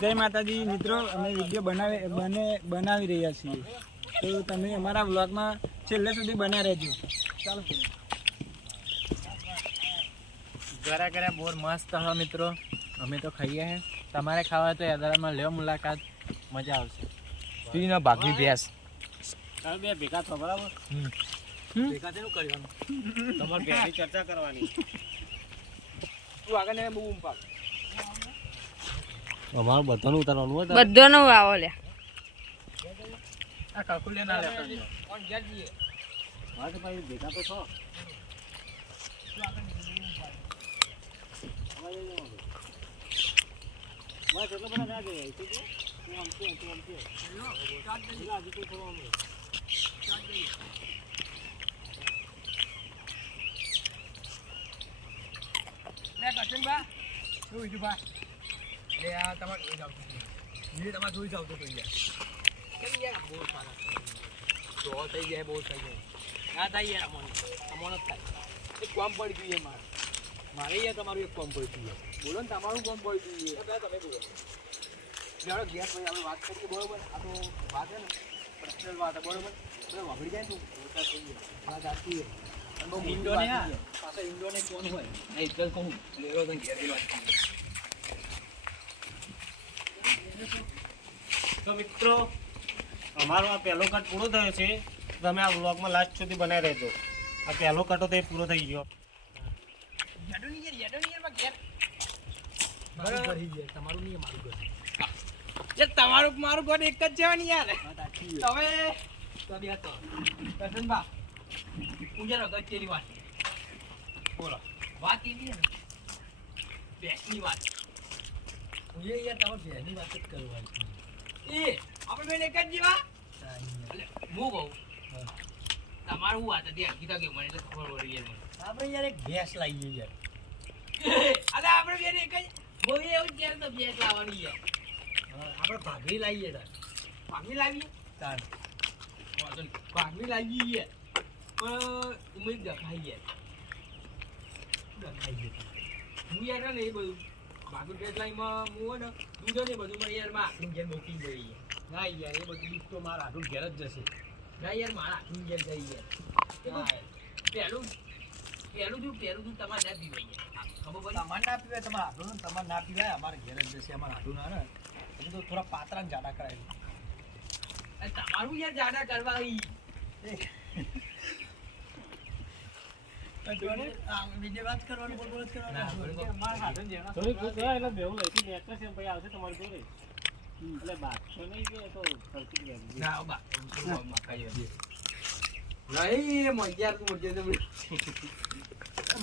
જય માતાજી મિત્રો, અમે વિડીયો બનાવી રહ્યા છીએ, તો તમે અમારા વ્લોગમાં છેલ્લે સુધી બન્યા રહેજો. ચાલો ઘરે બોર મસ્ત હ મિત્રો, અમે તો ખાઈએ હે. તમારે ખાવા તો યાદરામાં લ્યો મુલાકાત, મજા આવશે. પીનો ભાગી ભેંસ તાર બે ભેગા થો બરાબર. ભેગા તેનું કરવાનું તમારે ભેંસની ચર્ચા કરવાની. તું આગળ ને બહુ પાક અમાર બધાનું ઉતારવાનું હોય, બધાનું આવો લે. આ કાકુલે ના લે કોણ જઈએ વાત ભાઈ ભેગા તો છો. વાત એટલો બધા ના જાય તું આમ કે ચાટ દે આજે તો થોડો આમ ચાટ દે. લે કચનબા શું ઈજુ બા લે આ તમાર જોઈ જાવ ની તમાર જોઈ જાવ તો યાર કેમ યાર બહુ સારા તો થઈ જાય, બહુ થઈ જાય ના થાય યાર. અમોન થાય એક કામ પડી ગયું મારે યાર. તમારું એક કામ પડી ગયું, બોલો ને તમારું કામ પડી ગયું. તમે બોલો ચાલો ઘેર ભાઈ આપણે વાત કરીએ બરોબર. આ તો વાત છે ને પર્સનલ વાત બરોબર, વાપરી જાય તું વાત આખી ઇન્ડોને પાછા ઇન્ડોને કોણ હોય એ ઇજ્જત કહું લેવો તો ઘેરની વાત. તો મિત્રો અમારો આ પહેલો કટ પૂરો થયો છે. તમે આ વ્લોગમાં લાસ્ટ સુધી બનાવી રહેજો. આ પહેલો કટો તો એ પૂરો થઈ ગયો. તમારું નહીં મારું ઘર યાર, તમારું મારું ઘર એક જ છે ને યાર. તમે કસનબા ઉજારો ગચેરી વાત બોલો. વાત એવી ને ભેંસની વાત યાર, તમારે ભેંસની વાત જ કરવાની. એ આપણે બેન એક જ જીવા હું કહું તમારું શું વાત હતી હકીકત કે મને તો ખબર પડી યાર. આપણે યાર એક ભેંસ લાવીએ યાર. અરે આપણે બેન એક જ બોલી એવું જ યાર, તો ભેંસ લાવવાની યાર. આપણે ભાગરી લાવીએ તાર ભાગરી લાવીએ તાર ભાગરી લાવીએ યાર. પણ ઉમેદ દેખાઈ હું યાર ને એ બધું ભાગરી ભેંસ લાવીમાં હું હોય ને દૂધ ને બધું મને યાર માં આટલું ઘેર મોકલી દઈ ના યાર. એ બધું દૂધ તો મારા આટલું ઘેર જ જશે ના યાર. મારા આટલું ઘેર જઈ યાર. પહેલું દૂધ તમારે ના પીવાય યાર. ખબર પડી તમારે ના પીવાય, તમારે આટલું તમારે ના પીવાય. અમારે ઘેર જ જશે. અમારે આટલું ના ને એટલે તો થોડા પાતરા ને જાડા કરાવી. તમારું યાર જાડા કરવા વાત કરવાનું બોલ જ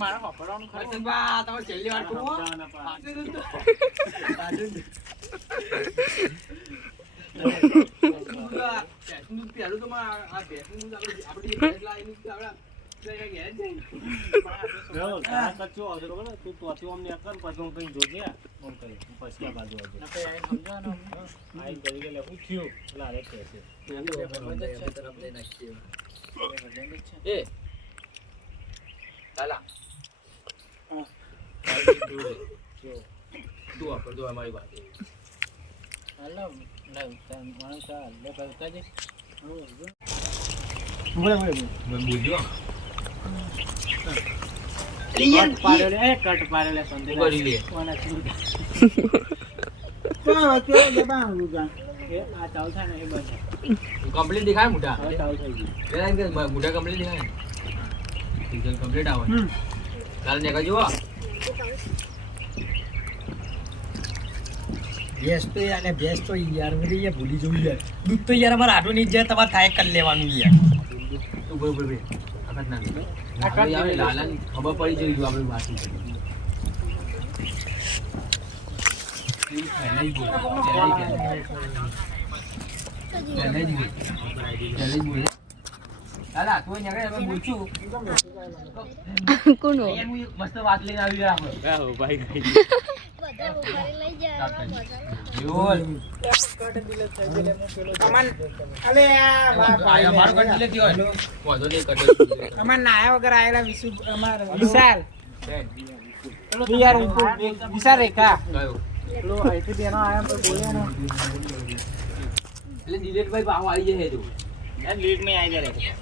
મારા વાપરવાનું ખર્ચ તમે છેલ્લી વાર કહું પેલું તો આ ભેંસનું આપડી અમારી વાત કમ્પ્લીટ દેખાય મોટા મોટા કમ્પ્લીટ દેખાય કમ્પ્લીટ આવે કાલે નીકળ જુઓ. ભેંસ તો યાર ભેંસ તો યાર ભૂલી જવું યાર. દૂધ તો યાર અમારે આટલું નહીં જાય, તમારે થાય કરી લેવાનું યાર. ખબર પડી જઈ આપણે વાત દાદા તું અહીં આગળ અમે બોલશું કોનો અહીંયા હું એક મસ્ત વાત લઈને આવી ગયો આપણે બોલ અમન અલે આ ભાઈ મારો કટ લેતી હોય વાંધો નહીં કટ અમાર નાયા વગર આયેલા અમાર વિશાલ યાર વિશાલ રેખા કયો લો આઈથી બેનો આયા તો બોલે ને એટલે દિલેશભાઈ ભાવ આવી જશે તું લેટ મેં આવી જાય